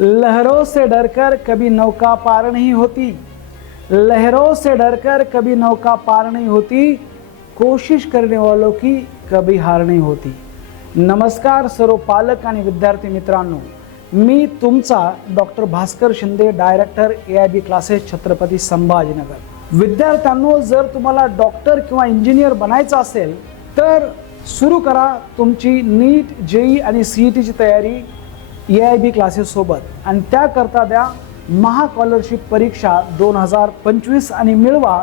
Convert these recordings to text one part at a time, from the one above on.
लहरों से डरकर कभी नौका पार नहीं होती। लहरों से डरकर कभी नौका पार नहीं होती। कोशिश करने वालों की कभी हार नहीं होती। नमस्कार सर्व पालक आणि विद्यार्थी मित्रांनो मी तुमचा doctor Bhaskar Shinde director A I B classes Chhatrapati Sambhajinagar. विद्यार्थ्यांनो जर तुम्हाला डॉक्टर किंवा इंजिनियर बनायचं असेल तर सुरू करा तुमची नीट जेई आणि सी ई टीची तयारी. ए आय बी क्लासेससोबत आणि त्याकरता द्या महाकॉलरशिप परीक्षा दोन हजार पंचवीस आणि मिळवा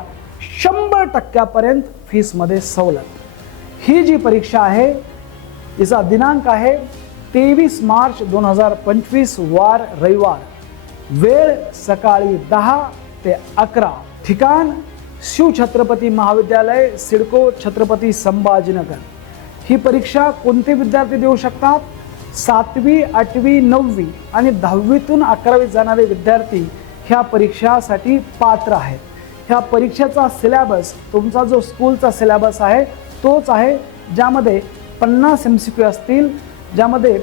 शंभर टक्क्यापर्यंत फीसमध्ये सवलत. ही जी परीक्षा आहे तिचा दिनांक आहे तेवीस मार्च दोन हजार पंचवीस वार रविवार. वेळ सकाळी दहा ते अकरा. ठिकाण शिवछत्रपती महाविद्यालय सिडको छत्रपती संभाजीनगर. ही परीक्षा कोणते विद्यार्थी देऊ शकतात? सातवी आठवी नववी आणि दहावीतून अकरावीत जाणारे विद्यार्थी ह्या परीक्षासाठी पात्र आहेत. ह्या परीक्षेचा सिलेबस तुमचा जो स्कूलचा सिलेबस आहे तोच आहे ज्यामध्ये पन्नास एम सी क्यू असतील ज्यामध्ये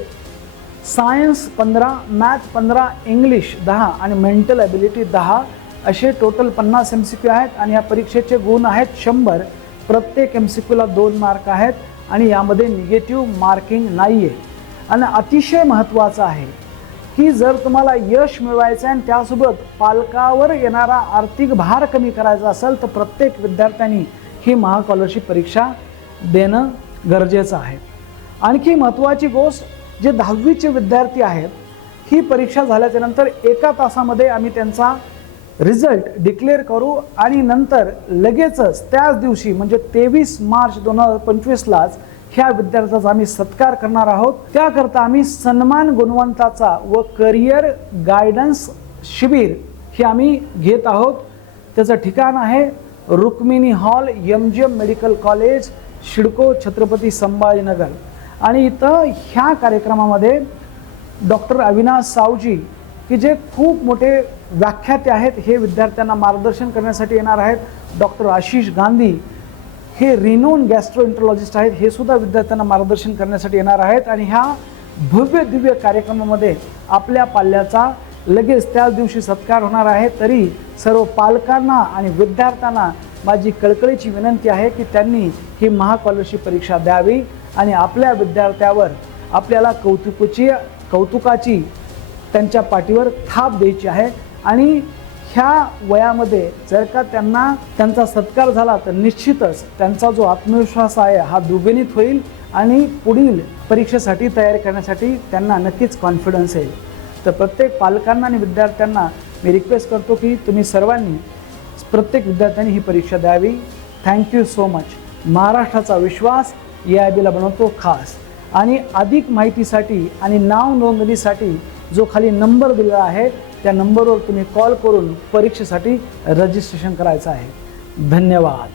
सायन्स पंधरा मॅथ पंधरा इंग्लिश दहा आणि मेंटल ॲबिलिटी दहा असे टोटल पन्नास एम सी क्यू आहेत आणि या परीक्षेचे गुण आहेत शंभर. प्रत्येक एम सी क्यूला दोन मार्क आहेत आणि यामध्ये निगेटिव्ह मार्किंग नाही आहे आणि अतिशय महत्त्वाचं आहे की जर तुम्हाला यश मिळवायचं आहे आणि त्यासोबत पालकावर येणारा आर्थिक भार कमी करायचा असेल तर प्रत्येक विद्यार्थ्यांनी ही महाकॉलरशिप परीक्षा देणं गरजेचं आहे. आणखी महत्त्वाची गोष्ट जे दहावीचे विद्यार्थी आहेत ही परीक्षा झाल्याच्यानंतर एका तासामध्ये आम्ही त्यांचा रिझल्ट डिक्लेअर करू आणि नंतर लगेचच त्याच दिवशी म्हणजे तेवीस मार्च दोन हजार पंचवीसलाच ह्या विद्यार्थ्याचा आम्ही सत्कार करणार आहोत. त्याकरता आम्ही सन्मान गुणवंताचा व करिअर गायडन्स शिबिर हे आम्ही घेत आहोत. त्याचं ठिकाण आहे Rukmini hall M G M medical college CIDCO Chhatrapati Sambhajinagar. आणि इथं ह्या कार्यक्रमामध्ये डॉक्टर अविनाश सावजी की जे खूप मोठे व्याख्याते आहेत हे विद्यार्थ्यांना मार्गदर्शन करण्यासाठी येणार आहेत. डॉक्टर आशिष गांधी हे रिनोन गॅस्ट्रोएंट्रोलॉजिस्ट आहेत हे सुद्धा विद्यार्थ्यांना मार्गदर्शन करण्यासाठी येणार आहेत आणि ह्या भव्य दिव्य कार्यक्रमामध्ये आपल्या पाल्याचा लगेच त्याच दिवशी सत्कार होणार आहे. तरी सर्व पालकांना आणि विद्यार्थ्यांना माझी कळकळीची विनंती आहे की त्यांनी ही महास्कॉलरशिप परीक्षा द्यावी आणि आपल्या विद्यार्थ्यावर आपल्याला कौतुकाची कौतुकाची त्यांच्या पाठीवर थाप द्यायची आहे. आणि ह्या वयामध्ये जर का त्यांना त्यांचा सत्कार झाला तर निश्चितच त्यांचा जो आत्मविश्वास आहे हा दुगणित होईल आणि पुढील परीक्षेसाठी तयारी करण्यासाठी त्यांना नक्कीच कॉन्फिडन्स येईल. तर प्रत्येक पालकांना आणि विद्यार्थ्यांना मी रिक्वेस्ट करतो की तुम्ही सर्वांनी प्रत्येक विद्यार्थ्यांनी ही परीक्षा द्यावी. थँक्यू सो मच महाराष्ट्राचा विश्वास ए आय बीला बनवतो खास. आणि अधिक माहितीसाठी आणि नाव नोंदणीसाठी जो खाली नंबर दिलेला आहे त्या नंबरवर तुम्ही कॉल करून परीक्षेसाठी रजिस्ट्रेशन करायचं आहे. धन्यवाद.